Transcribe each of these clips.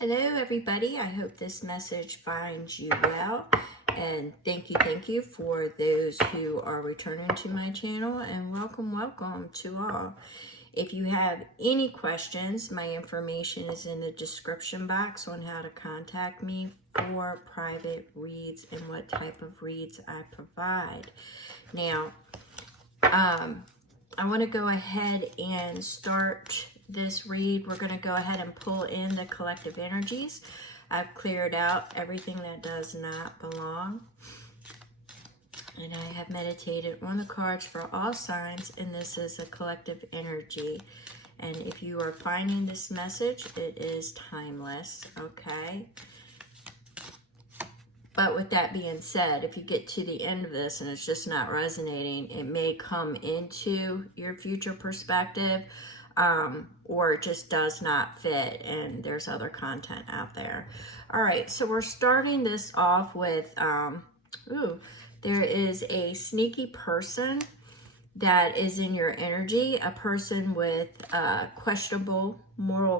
Hello everybody, I hope this message finds you well, and thank you for those who are returning to my channel, and welcome to all. If you have any questions, my information is in the description box on how to contact me for private reads and what type of reads I provide. Now, I want to go ahead and start this read. We're going to go ahead and pull in the collective energies. I've cleared out everything that does not belong. And I have meditated on the cards for all signs, and this is a collective energy. And if you are finding this message, it is timeless, okay? But with that being said, if you get to the end of this and it's just not resonating, it may come into your future perspective, or it just does not fit and there's other content out there. All right, so we're starting this off with, there is a sneaky person that is in your energy, a person with questionable moral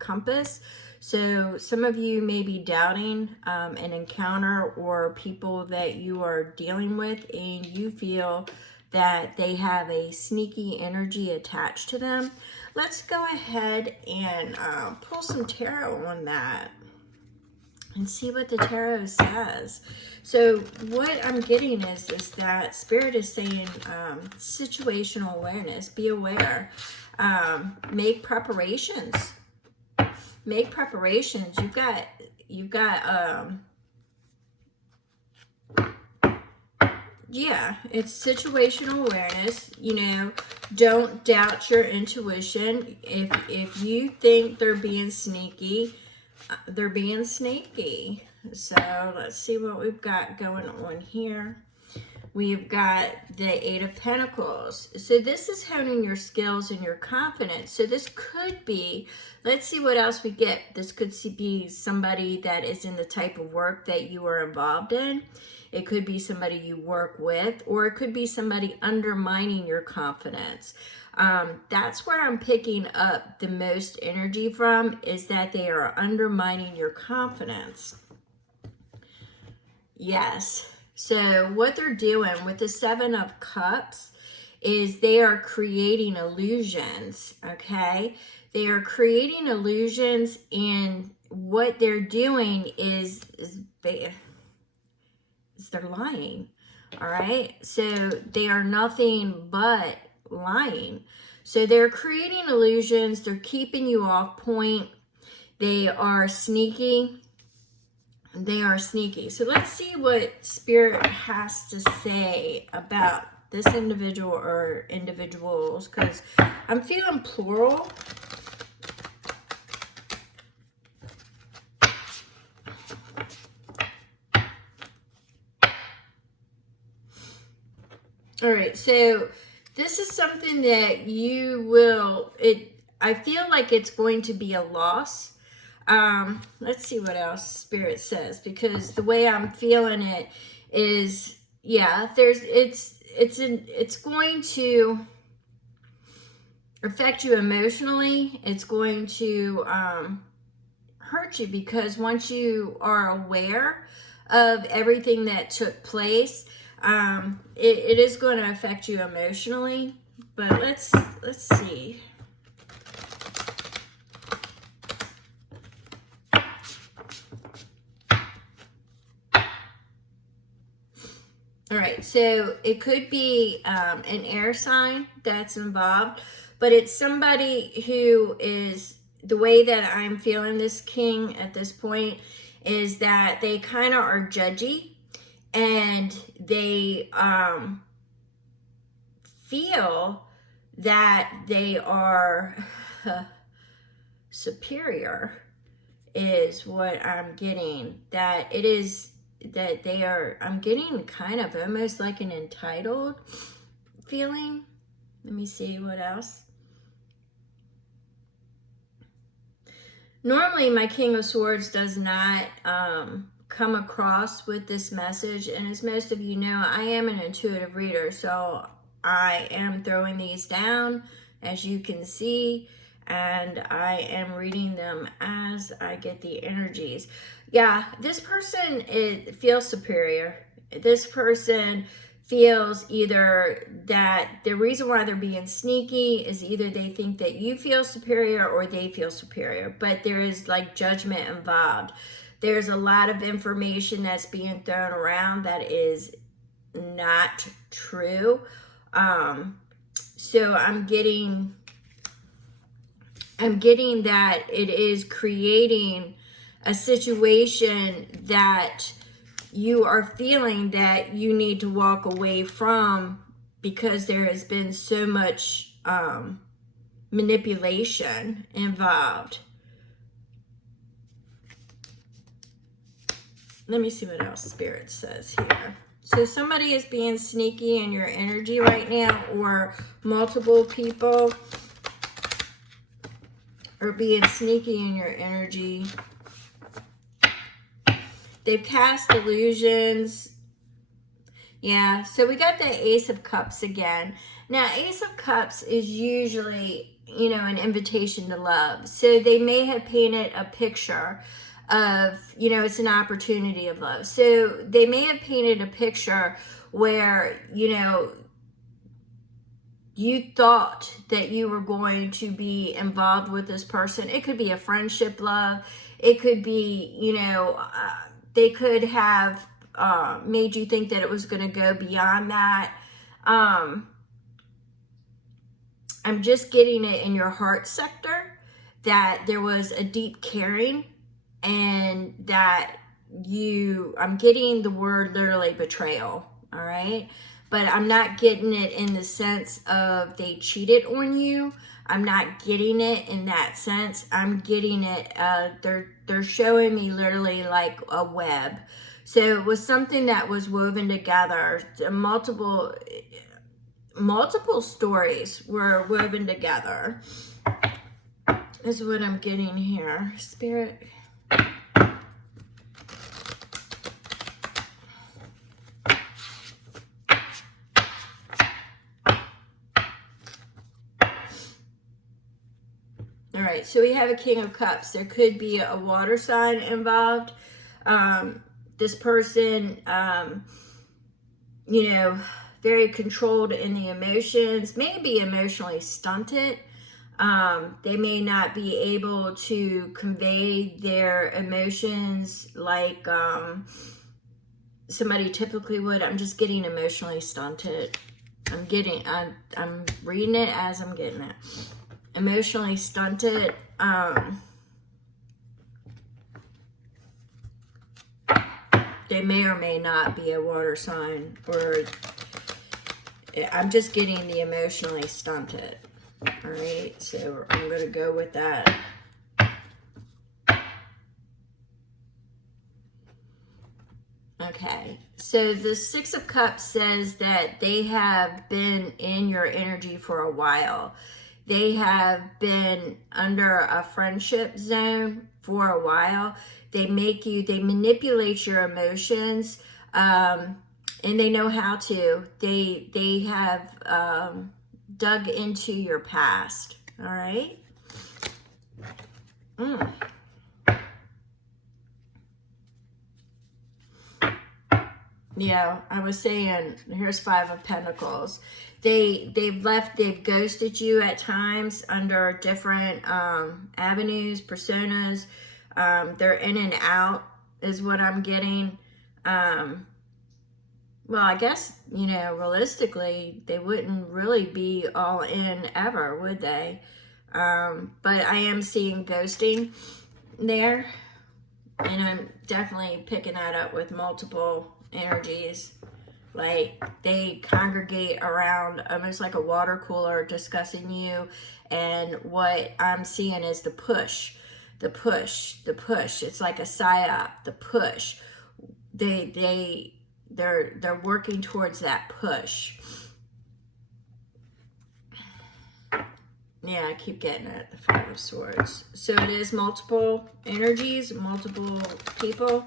compass. So some of you may be doubting an encounter or people that you are dealing with, and you feel that they have a sneaky energy attached to them. Let's go ahead and pull some tarot on that and see what the tarot says. So what I'm getting is that Spirit is saying situational awareness, be aware, make preparations. Make preparations. You've got yeah, it's situational awareness. You know, don't doubt your intuition. If you think they're being sneaky, they're being sneaky. So let's see what we've got going on here. We've got the Eight of Pentacles. So this is honing your skills and your confidence. So this could be, let's see what else we get. This could be somebody that is in the type of work that you are involved in. It could be somebody you work with, or it could be somebody undermining your confidence. That's where I'm picking up the most energy from, is that they are undermining your confidence. Yes. So what they're doing with the Seven of Cups is they are creating illusions, okay? They are creating illusions, and what they're doing is they're lying, all right? So they are nothing but lying. So they're creating illusions. They're keeping you off point. They are sneaky. They are sneaky. So let's see what Spirit has to say about this individual or individuals, because I'm feeling plural. All right, so this is something that you will, I feel like it's going to be a loss. Let's see what else Spirit says, because the way I'm feeling it is, yeah, it's going to affect you emotionally. It's going to hurt you, because once you are aware of everything that took place, it is going to affect you emotionally. But let's see. All right, so it could be an air sign that's involved, but it's somebody who is, the way that I'm feeling this king at this point is that they kind of are judgy, and they feel that they are superior, is what I'm getting. That it is that they are, I'm getting kind of almost like an entitled feeling. Let me see what else. Normally my King of Swords does not come across with this message, and as most of you know, I am an intuitive reader, so I am throwing these down, as you can see. and I am reading them as I get the energies. Yeah, this person feels superior. This person feels either that the reason why they're being sneaky is either they think that you feel superior or they feel superior, but there is like judgment involved. There's a lot of information that's being thrown around that is not true. So I'm getting that it is creating a situation that you are feeling that you need to walk away from because there has been so much manipulation involved. Let me see what else Spirit says here. So somebody is being sneaky in your energy right now, or multiple people are being sneaky in your energy. They've cast illusions. Yeah, so we got the Ace of Cups again. Now, Ace of Cups is usually, you know, an invitation to love. So they may have painted a picture of, you know, it's an opportunity of love. So they may have painted a picture where, you know, you thought that you were going to be involved with this person. It could be a friendship love. It could be, you know, they could have made you think that it was going to go beyond that. I'm just getting it in your heart sector that there was a deep caring, and that I'm getting the word literally betrayal, all right? But I'm not getting it in the sense of they cheated on you. I'm not getting it in that sense. I'm getting it, they're showing me literally like a web. So it was something that was woven together. Multiple stories were woven together. Is what I'm getting here. Spirit. All right, so we have a King of Cups. There could be a water sign involved. This person, you know, very controlled in the emotions, may be emotionally stunted. They may not be able to convey their emotions like somebody typically would. I'm just getting emotionally stunted. I'm reading it as I'm getting it. Emotionally stunted. They may or may not be a water sign, or I'm just getting the emotionally stunted. All right, so I'm going to go with that. Okay, so the Six of Cups says that they have been in your energy for a while. They have been under a friendship zone for a while. They manipulate your emotions, and they know how to. They have dug into your past. All right. Yeah, I was saying, here's Five of Pentacles. They've ghosted you at times under different avenues, personas. They're in and out is what I'm getting. Well, I guess, you know, realistically, they wouldn't really be all in ever, would they? But I am seeing ghosting there. And I'm definitely picking that up with multiple energies. Like they congregate around almost like a water cooler discussing you. And what I'm seeing is the push. It's like a psyop, the push. They're working towards that push. Yeah, I keep getting it, the Five of Swords. So it is multiple energies, multiple people.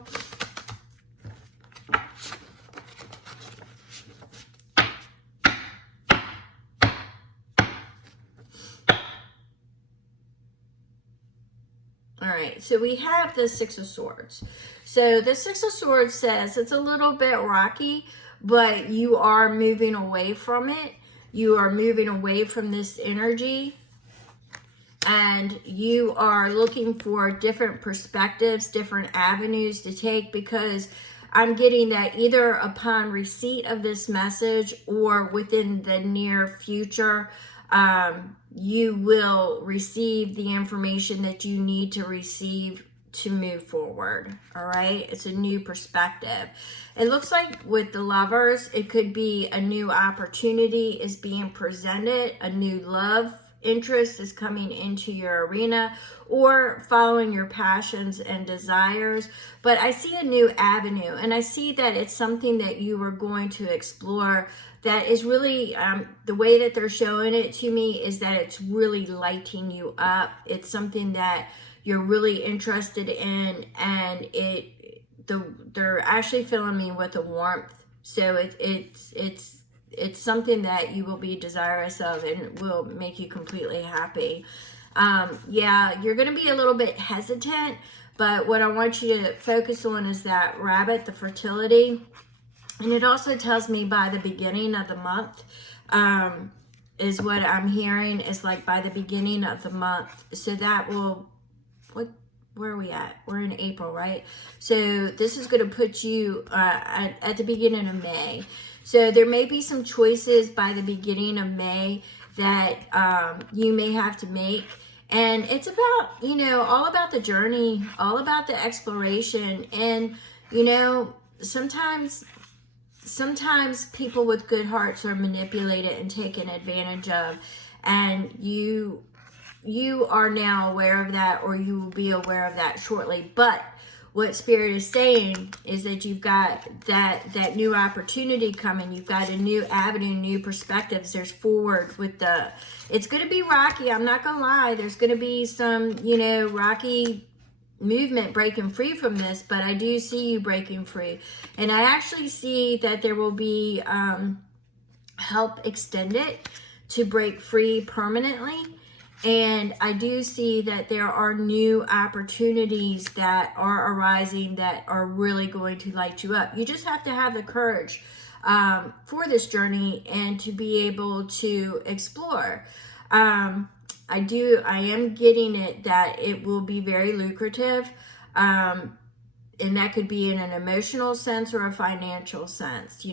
So we have the Six of Swords. So the Six of Swords says it's a little bit rocky, but you are moving away from it. You are moving away from this energy, and you are looking for different perspectives, different avenues to take, because I'm getting that either upon receipt of this message or within the near future, you will receive the information that you need to receive to move forward. All right, it's a new perspective. It looks like with the Lovers, it could be a new opportunity is being presented, a new love interest is coming into your arena, or following your passions and desires. But I see a new avenue, and I see that it's something that you are going to explore that is really, the way that they're showing it to me is that it's really lighting you up. It's something that you're really interested in, and they're actually filling me with a warmth. So it's something that you will be desirous of and will make you completely happy. Yeah, you're going to be a little bit hesitant, but what I want you to focus on is that Rabbit, the fertility. And it also tells me by the beginning of the month, is what I'm hearing, is like by the beginning of the month. So that will, where are we at? We're in April, right? So this is going to put you at the beginning of May. So there may be some choices by the beginning of May that you may have to make. And it's about, all about the journey, all about the exploration. And, sometimes people with good hearts are manipulated and taken advantage of. And you are now aware of that, or you will be aware of that shortly. But what Spirit is saying is that you've got that new opportunity coming. You've got a new avenue, new perspectives. There's forward with it's going to be rocky. I'm not going to lie. There's going to be some, rocky movement breaking free from this, but I do see you breaking free. And I actually see that there will be help extended to break free permanently. And I do see that there are new opportunities that are arising that are really going to light you up. You just have to have the courage for this journey and to be able to explore. I am getting it that it will be very lucrative. And that could be in an emotional sense or a financial sense.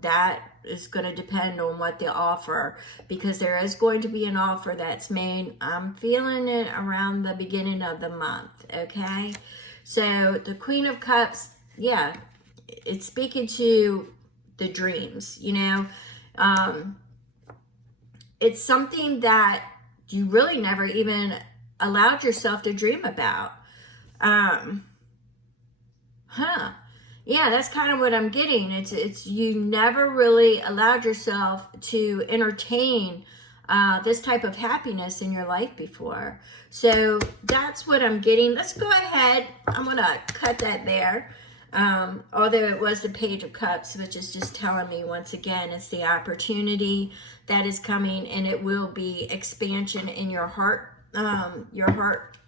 That is going to depend on what they offer, because there is going to be an offer that's made. I'm feeling it around the beginning of the month. Okay. So the Queen of Cups, yeah, it's speaking to the dreams, it's something that you really never even allowed yourself to dream about. Yeah, that's kind of what I'm getting. It's you never really allowed yourself to entertain this type of happiness in your life before. So that's what I'm getting. Let's go ahead. I'm going to cut that there. Although it was the Page of Cups, which is just telling me once again, it's the opportunity that is coming, and it will be expansion in your heart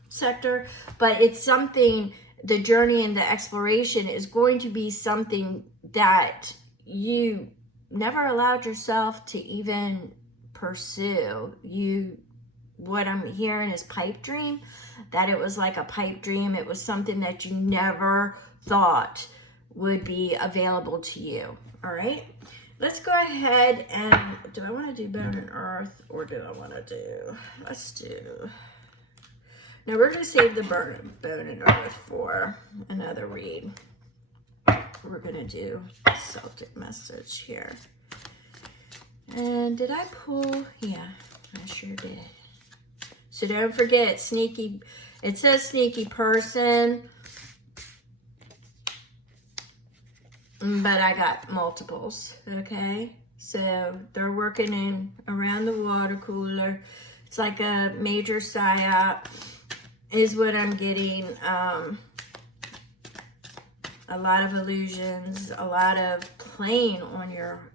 sector. But it's something, the journey and the exploration is going to be something that you never allowed yourself to even pursue. What I'm hearing is pipe dream, that it was like a pipe dream. It was something that you never thought would be available to you. All right, let's go ahead and, do I want to do Bone and Earth, or do I want to do, now we're going to save the Bone and Earth for another read. We're going to do a Celtic message here. And did I pull? Yeah, I sure did. So don't forget, sneaky, it says sneaky person, but I got multiples, okay? So they're working in around the water cooler. It's like a major psyop is what I'm getting. A lot of illusions, a lot of playing on your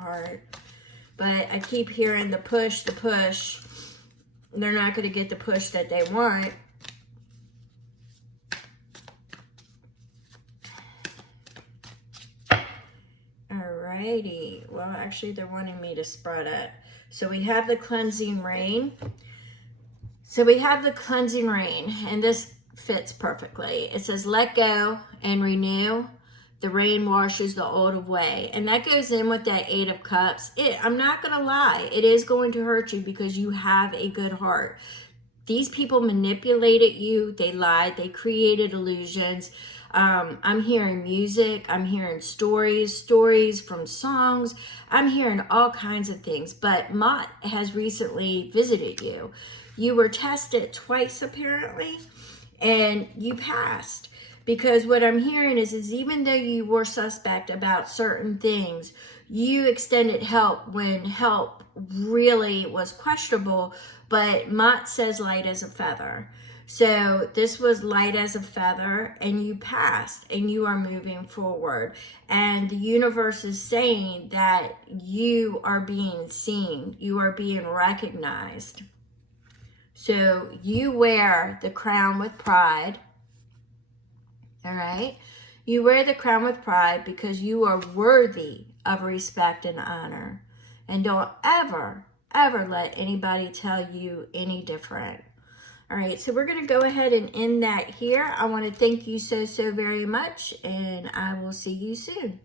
heart. But I keep hearing the push. They're not going to get the push that they want. Alrighty. Well, actually, they're wanting me to spread it. So we have the cleansing rain. So we have the cleansing rain, and this fits perfectly. It says, let go and renew. The rain washes the old away. And that goes in with that 8 of Cups. I'm not going to lie. It is going to hurt you because you have a good heart. These people manipulated you. They lied. They created illusions. I'm hearing music. I'm hearing stories from songs. I'm hearing all kinds of things. But Mott has recently visited you. You were tested twice, apparently, and you passed. Because what I'm hearing is even though you were suspect about certain things, you extended help when help really was questionable. But Mott says light as a feather. So this was light as a feather, and you passed, and you are moving forward. And the universe is saying that you are being seen. You are being recognized. So you wear the crown with pride. All right? You wear the crown with pride because you are worthy of respect and honor. And don't ever, ever let anybody tell you any different. All right, so we're going to go ahead and end that here. I want to thank you so very much, and I will see you soon.